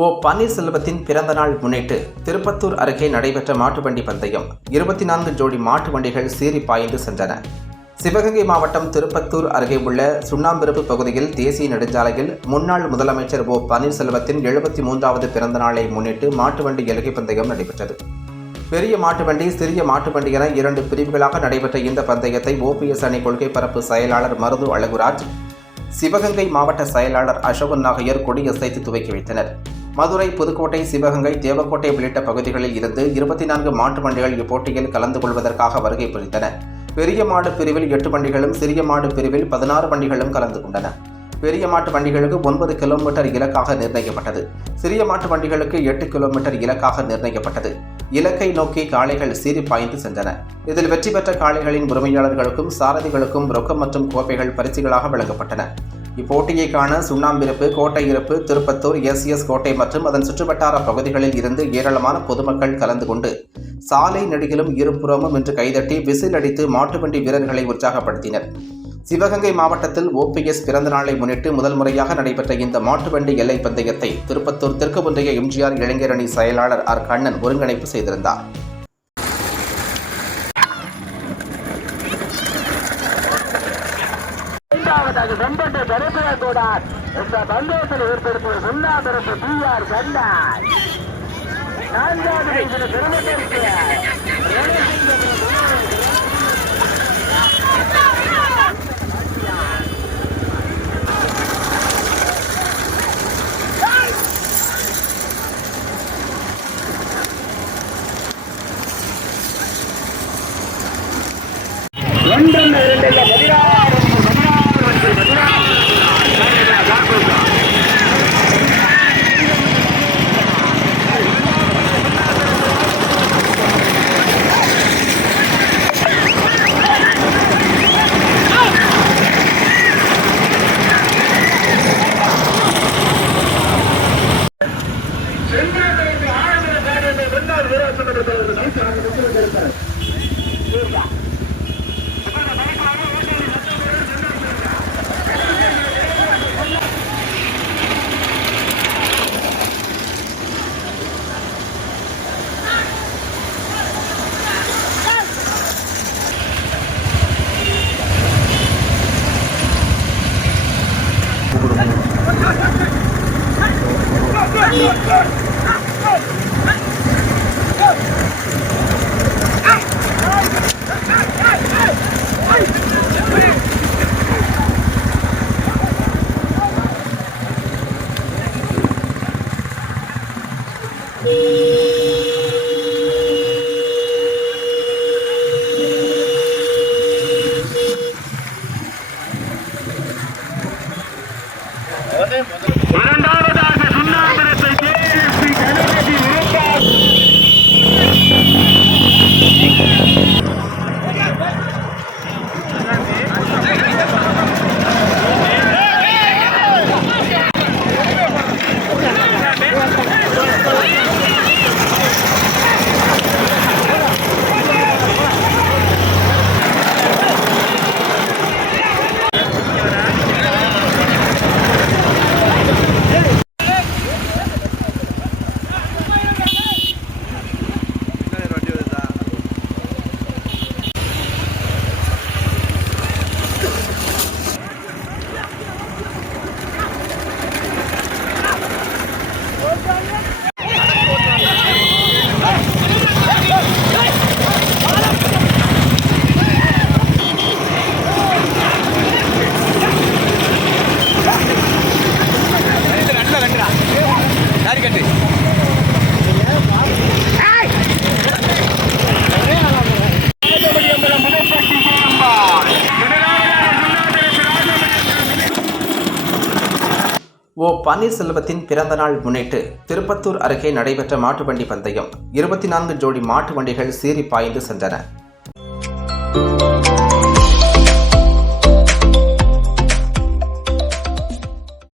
ஓ பன்னீர்செல்வத்தின் பிறந்த நாள் முன்னிட்டு திருப்பத்தூர் அருகே நடைபெற்ற மாட்டுவண்டி பந்தயம் 24 ஜோடி மாட்டு வண்டிகள் சீறி பாய்ந்து சென்றன. சிவகங்கை மாவட்டம் திருப்பத்தூர் அருகே உள்ள சுண்ணாம்பிருப்பு பகுதியில் தேசிய நெடுஞ்சாலையில் முன்னாள் முதலமைச்சர் ஓ பன்னீர்செல்வத்தின் 73வது பிறந்த நாளை முன்னிட்டு மாட்டுவண்டி எல்கை பந்தயம் நடைபெற்றது. பெரிய மாட்டுவண்டி, சிறிய மாட்டுவண்டி என 2 பிரிவுகளாக நடைபெற்ற இந்த பந்தயத்தை ஓபிஎஸ் அணி கொள்கை பரப்பு செயலாளர் மருது அழகுராஜ், சிவகங்கை மாவட்ட செயலாளர் அசோகன் நாகையர் கொடியசைத்து துவக்கி வைத்தனர். மதுரை, புதுக்கோட்டை, சிவகங்கை, தேவக்கோட்டை உள்ளிட்ட பகுதிகளில் இருந்து 24 மாட்டு வண்டிகள் இப்போட்டியில் கலந்து கொள்வதற்காக வருகை புரிந்தன. பெரிய மாடு பிரிவில் 8 வண்டிகளும், சிறிய மாடு பிரிவில் 16 வண்டிகளும் கலந்து கொண்டன. பெரிய மாட்டு வண்டிகளுக்கு 9 கிலோமீட்டர் இலக்காக நிர்ணயிக்கப்பட்டது. சிறிய மாட்டு வண்டிகளுக்கு 8 கிலோமீட்டர் இலக்காக நிர்ணயிக்கப்பட்டது. இலக்கை நோக்கி காளைகள் சீறி பாய்ந்து சென்றன. இதில் வெற்றி பெற்ற காளைகளின் உரிமையாளர்களுக்கும் சாரதிகளுக்கும் ரொக்கம் மற்றும் கோப்பைகள் பரிசுகளாக வழங்கப்பட்டன. இப்போட்டியை காண சுண்ணாம்பிருப்பு, கோட்டையிருப்பு, திருப்பத்தூர், எஸ் கோட்டை மற்றும் அதன் சுற்றுவட்டார பகுதிகளில் இருந்து ஏராளமான பொதுமக்கள் கலந்து கொண்டு சாலை நெடுகிலும் இருபுறமும் இன்று கைதட்டி விசில் அடித்து மாட்டுவண்டி வீரர்களை உற்சாகப்படுத்தினர். சிவகங்கை மாவட்டத்தில் ஓபிஎஸ் பிறந்த நாளை முன்னிட்டு முதல் முறையாக நடைபெற்ற இந்த மாட்டுவண்டி எல்லை பந்தயத்தை திருப்பத்தூர் தெற்கு ஒன்றிய எம்ஜிஆர் இளைஞர் அணி செயலாளர் ஆர் கண்ணன் ஒருங்கிணைப்பு செய்திருந்தார். இரண்டாவதாக சுண்ணாம்பிரத்தை கேஎஸ்பி கணபதி ஓ பன்னீர்செல்வத்தின் பிறந்த நாள் முன்னிட்டு திருப்பத்தூர் அருகே நடைபெற்ற மாட்டுவண்டி பந்தயம் 24 ஜோடி மாட்டு வண்டிகள் சீறி பாய்ந்து சென்றன.